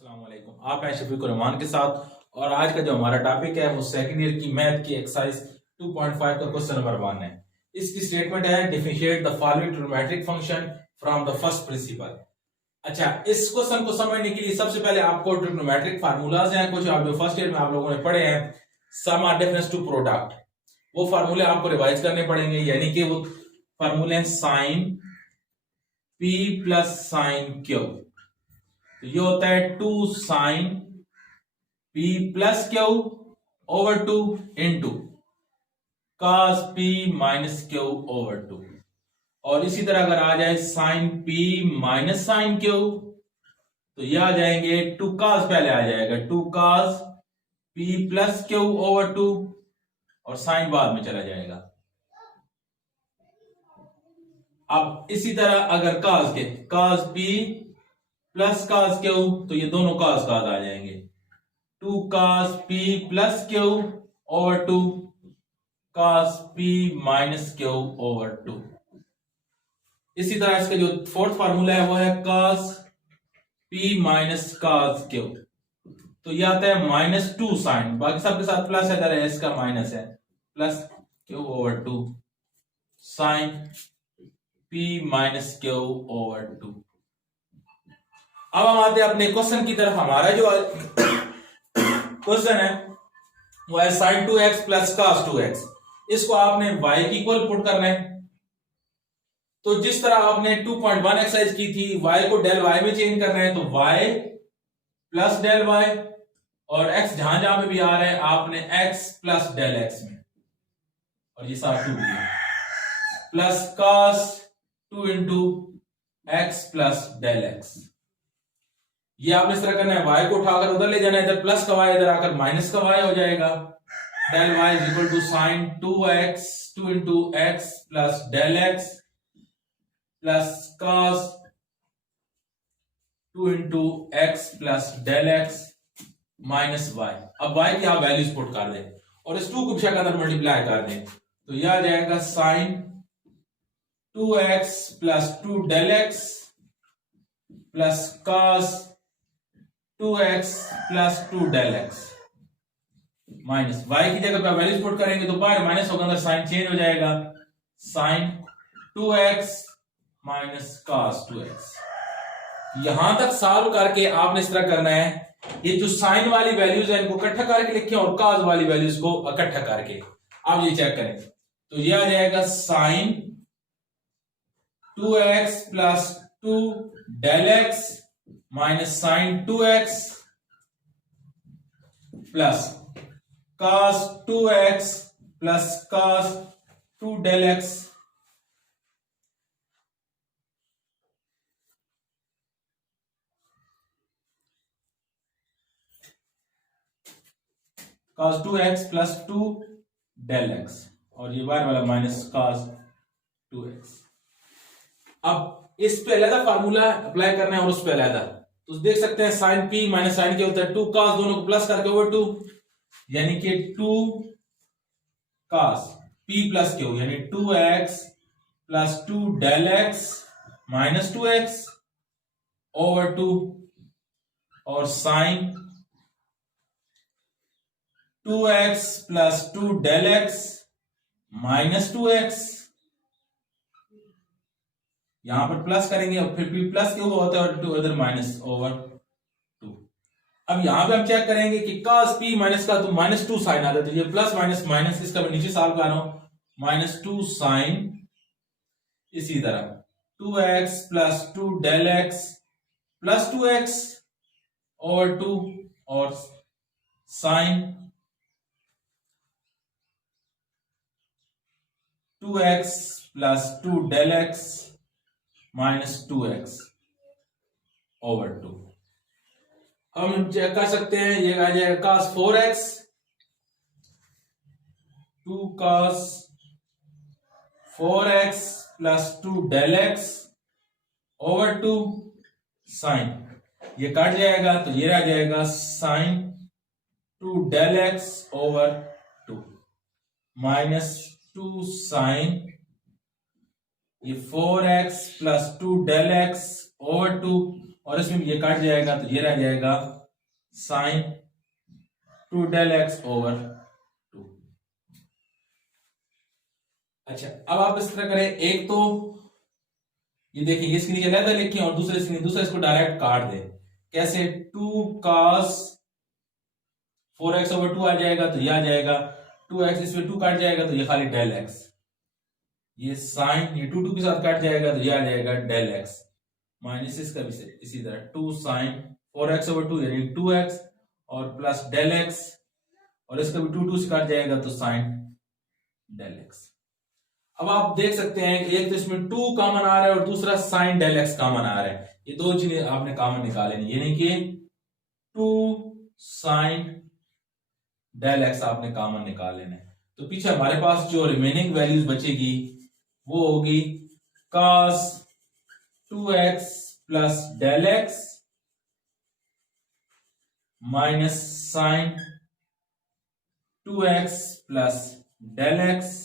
अस्सलाम वालेकुम। आप हैं शफीक रहमान के साथ और आज का जो हमारा टॉपिक है वो सेकंड ईयर की मैथ की एक्सरसाइज 2.5 का क्वेश्चन नंबर 1 है। इसकी स्टेटमेंट है differentiate the following trigonometric function from the first principle. अच्छा, इस क्वेश्चन को समझने के लिए सबसे पहले आपको ट्रिग्नोमेट्रिक फार्मूलाज हैं कुछ आप जो फर्स्ट ईयर में आप लोगों ने पढ़े हैं, सम और डिफरेंस टू प्रोडक्ट, वो फार्मूले आपको रिवाइज करने पड़ेंगे। यानी कि वो फार्मूले हैं sine P plus sine Q, तो ये होता है 2 sine P plus Q over 2 into cos P minus Q over 2। और इसी तरह अगर आ जाए sine P minus sine Q तो ये आ जाएंगे 2 कॉस, पहले आ जाएगा 2 cos P plus Q over 2 और साइन बाद में चला जाएगा। अब इसी तरह अगर कॉस के cos P plus cos Q तो ये दोनों कॉस आ जाएंगे 2 cos P plus Q over 2 cos P minus Q over 2। इसी तरह इसका जो फोर्थ फार्मूला है वो है cos P minus cos Q, तो ये आता है माइनस 2 साइन, बाकी सबके साथ प्लस है, इधर है इसका माइनस है, plus Q over 2 sine P minus Q over 2। अब हम आते हैं अपने क्वेश्चन की तरफ। हमारा जो क्वेश्चन है वो है sign 2x plus cos 2x। इसको आपने y की इक्वल पुट करना है। तो जिस तरह आपने 2.1 एक्सरसाइज की थी, y को डेल y में चेंज करना है, तो y प्लस डेल y और x जहां जहां पे भी आ रहा है आपने x प्लस डेल x में, और ये साथ 2 भी plus cos 2 into x plus del x। ये आपने इस तरह करना है, y को उठाकर उधर ले जाना है, इधर प्लस का y इधर आकर माइनस का y हो जाएगा। Del y is equal to sine 2x 2 into x plus del x plus cos 2 into x plus del x minus y। अब y की आप वैल्यूज पुट कर दें और इस 2 को भी अंदर मल्टीप्लाई कर दें, तो यह आ जाएगा sine 2x plus 2 del x plus cos 2x plus 2 del x minus y की जगह पर वैल्यूज पुट करेंगे तो बाहर माइनस होगा, अंदर साइन चेंज हो जाएगा, sine 2x minus cos 2x। यहां तक सॉल्व करके आपने इस तरह करना है, ये जो साइन वाली वैल्यूज है इनको इकट्ठा करके लिखें और कॉस वाली वैल्यूज को इकट्ठा करके आप ये चेक करें, तो ये आ जाएगा sine 2x plus 2 del x minus sine 2x plus cos 2x plus cos 2 del x cos 2x plus 2 del x और ये बाहर वाला माइनस cos 2x। अब इस पे अलग फार्मूला अप्लाई करना है और उस पे अलग, तो देख सकते हैं साइन p माइनस साइन क्या होता है 2 cos, दोनों को प्लस करके ओवर 2, यानी कि 2 cos p प्लस क्यू यानी 2x plus 2 del x minus 2x over 2 और sine 2x plus 2 del x minus 2x, यहां पर प्लस करेंगे और फिर p प्लस क्यू होता है और 2 इधर माइनस ओवर 2। अब यहां पे हम चेक करेंगे कि cos p माइनस का तो माइनस 2 साइन आता है, तो ये प्लस माइनस माइनस, इसका मैं नीचे सॉल्व कर रहा हूं, माइनस 2 साइन, इसी तरह 2x plus 2 del x plus 2x over 2 और sine 2x plus 2 del x minus 2x over 2। हम चेक कर सकते हैं, ये आ जाएगा cos 4x 2 cos 4x plus 2 del x over 2 sine, ये कट जाएगा तो ये रह जाएगा sine 2 del x over 2 minus 2 sine ये 4x plus 2 del x over 2 और इसमें ये कट जाएगा तो ये रह जाएगा साइन 2 del x ओवर 2। अच्छा, अब आप इस तरह करें, एक तो ये देखिए इसके नीचे लेदर लिखें और दूसरा इसको डायरेक्ट काट दें। कैसे? 2 cos 4x ओवर 2 आ जाएगा तो ये आ जाएगा 2x, इसमें 2 काट जाएगा तो ये खाली डेल x, ये साइन ये 2 के साथ काट जाएगा तो ये आ जाएगा डेल x माइनस इसका भी इसी तरह 2 साइन 4x ओवर 2 यानी 2x और प्लस डेल x, और इसका भी 2 से काट जाएगा तो साइन डेल x। अब आप देख सकते हैं कि एक तो इसमें 2 कॉमन आ रहा है और दूसरा साइन डेल x कॉमन आ रहा है। ये दो चीजें आपने कॉमन निकालेनी, यानी कि 2 साइन डेल x आपने कॉमन निकाल लेना है। तो पीछे हमारे पास जो रिमेनिंग वैल्यूज बचेगी वो होगी cos 2x plus del x minus sine 2x plus del x।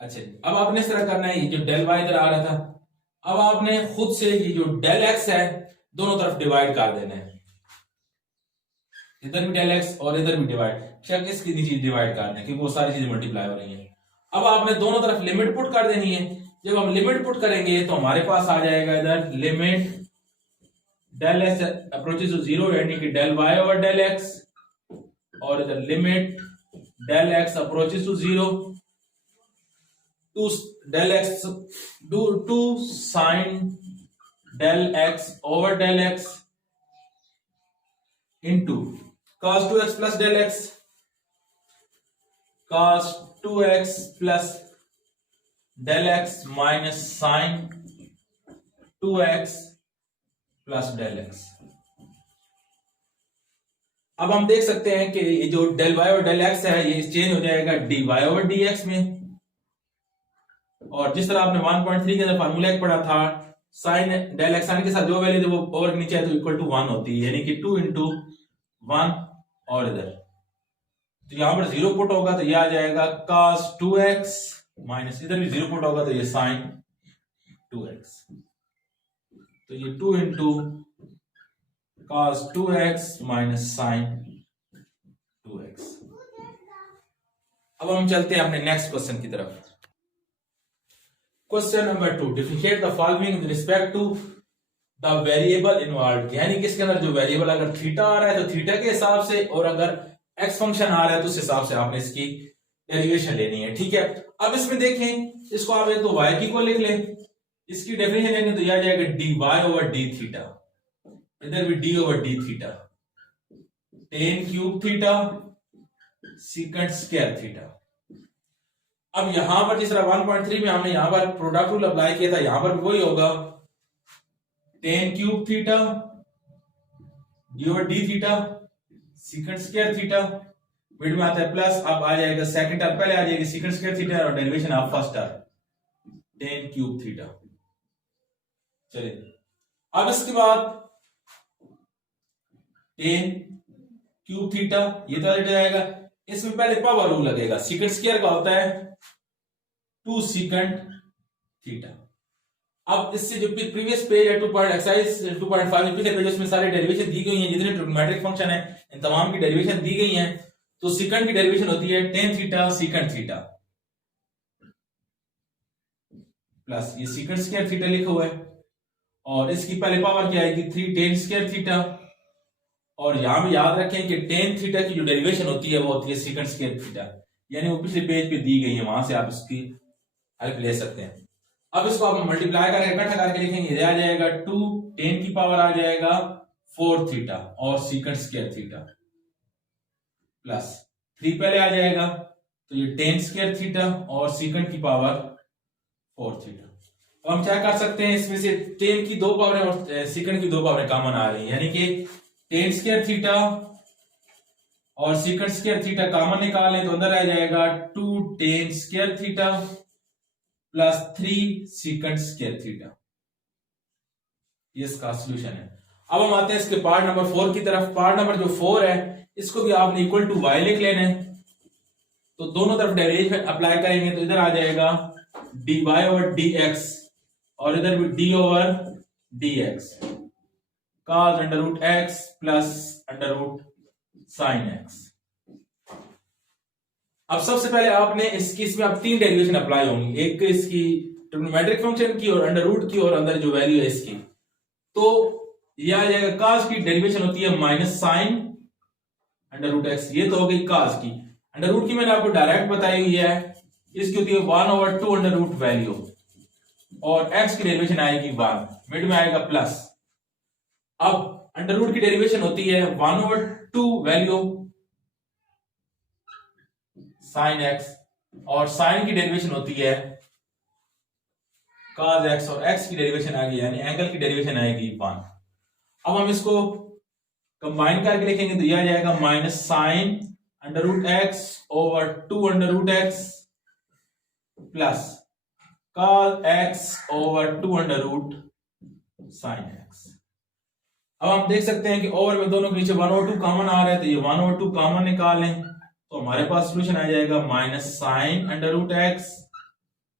अच्छा, अब आपने इस तरह करना है, ये जो डेल y इधर आ रहा था, अब आपने खुद से ये जो डेल x है दोनों तरफ डिवाइड कर देना है, इधर भी डेल x और इधर भी डिवाइड, शक इसकी नीचे डिवाइड करना है क्योंकि वो सारी चीजें मल्टीप्लाई हो रही हैं। अब आपने दोनों तरफ लिमिट पुट कर देनी है। जब हम लिमिट पुट करेंगे तो हमारे पास आ जाएगा इधर limit del x approaches to 0 यानी कि del y over del x, और इधर limit del x approaches to 0 to del x to sine del x over del x into cos 2x plus del x, cos 2x plus del x minus sine 2x plus del x। अब हम देख सकते हैं कि ये जो del y और del x है ये चेंज हो जाएगा dy ओवर dx में, और जिस तरह आपने 1.3 के अंदर फार्मूला एक पढ़ा था, साइन डेल x के साथ जो वैल्यू थी वो ओवर के नीचे है तो इक्वल टू 1 होती है, यानी कि 2 इंटू 1, और इधर तो यहां पर 0 पुट होगा तो ये आ जाएगा cos 2x माइनस इधर भी 0 पुट होगा तो ये साइन 2x, तो ये 2 into cos 2x minus sine 2x। अब हम चलते हैं अपने नेक्स्ट क्वेश्चन की तरफ। Question number 2, differentiate the following with respect to the variable involved, यानी कि इसके अंदर जो वेरिएबल अगर थीटा आ रहा है तो थीटा के हिसाब से, और अगर एक्स फंक्शन आ रहा है तो उस हिसाब से आपने इसकी डेरिवेशन लेनी है। ठीक है, अब इसमें देखें, इसको आप एक तो y की को लिख लें, इसकी डेफिनेशन लेंगे तो यह आ जाएगा dy ओवर d थीटा, इधर भी d over d theta, ten cube theta secant square theta. अब यहां पर जिस तरह 1.3 में हमने यहां पर प्रोडक्ट रूल अप्लाई किया था, यहां पर वही होगा ten cube theta D over D theta secant square theta, mid में आता है प्लस, अब आ जाएगा सेकंड टर्म पहले आ जाएगी सीकेंट स्क्वायर थीटा और derivation of first term ten cube theta. चलिए, अब इसके बाद टेन क्यूब थीटा ये तो हट जाएगा, इसमें पहले पावर रूल लगेगा, सीकेंट स्क्वायर का होता है 2 सीकेंट थीटा। अब इससे जो प्रीवियस पेज है एक्सरसाइज 2.5 पिछले पेज में सारे डेरिवेशन दी गई हैं, जितने ट्रिग्नोमेट्रिक फंक्शन है इन तमाम की डेरिवेशन दी गई हैं। तो सीकेंट की डेरिवेशन होती है tan theta secant theta plus ये सीकेंट स्क्वायर थीटा लिखा हुआ है, और इसकी पहले पावर क्या आएगी 3 टेन स्क्वायर थीटा, और यहां भी याद रखें कि टेन थीटा की जो डेरिवेशन होती है वो होती है सीकेंट स्क्वायर थीटा, यानी वो पिछले पेज पे दी गई है, वहां से आप इसकी हेल्प ले सकते हैं। अब इसको आप मल्टीप्लाई करके इकट्ठा करके लिखेंगे, ये आ जाएगा 2 टेन की पावर आ जाएगा 4 थीटा और सीकेंट स्क्वायर थीटा प्लस 3 पहले आ जाएगा तो ये टेन स्क्वायर थीटा और सीकेंट की पावर 4 थीटा। अब हम क्या कर सकते हैं, इसमें से टेन की 2 पावर और सीकेंट की 2 पावर कॉमन आ रही है, यानी कि टेन स्क्वायर थीटा और सीकेंट स्क्वायर थीटा कॉमन निकालें तो अंदर आ जाएगा 2 ten square theta plus 3 secant square theta, ये इसका सॉल्यूशन है। अब हम आते हैं इसके पार्ट नंबर 4 की तरफ। पार्ट नंबर जो 4 है इसको भी आपने इक्वल टू y लिख लेना है, तो दोनों तरफ डेरिवेशन अप्लाई करेंगे तो इधर आ जाएगा dy ओवर dx और इधर भी d over dx, cos under root x plus under root sine x। अब सबसे पहले आपने इसमें अब तीन डेरिवेशन अप्लाई होंगी, एक इसकी ट्रिग्नोमेट्रिक फंक्शन की और अंडर रूट की और अंदर जो वैल्यू है इसकी। तो यह आ जाएगा cos की डेरिवेशन होती है minus sine under root x, ये तो हो गई cos की। अंडर रूट की मैंने आपको डायरेक्ट बताई हुई है, इसकी होती है 1/2 अंडर रूट वैल्यू और x की डेरिवेशन आएगी 1, मिड में आएगा प्लस। अब अंडर रूट की डेरिवेशन होती है 1/2 वैल्यू साइन x और साइन की डेरिवेशन होती है cos x और x की डेरिवेशन आएगी यानी एंगल की डेरिवेशन आएगी 1। अब हम इसको कंबाइन करके लिखेंगे तो यह आ जाएगा minus sine under root x over 2 under root x plus cos x over 2 under root sine x। अब हम देख सकते हैं कि ओवर में दोनों के नीचे 1/2 कॉमन आ रहा है, तो ये 1/2 कॉमन निकालें तो हमारे पास सॉल्यूशन आ जाएगा minus sine under root x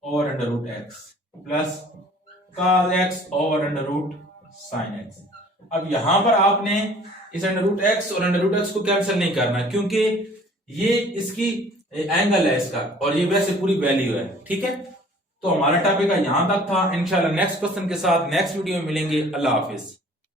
over under root x plus cos x over under root sine x। अब यहां पर आपने इस अंडर रूट एक्स और अंडर रूट एक्स को कैंसिल नहीं करना क्योंकि ये इसकी एंगल है इसका और ये वैसे पूरी वैल्यू है, ठीक है। तो हमारा टॉपिक यहां तक था। इंशाल्लाह नेक्स्ट क्वेश्चन के साथ नेक्स्ट वीडियो में मिलेंगे। अल्लाह हाफिज।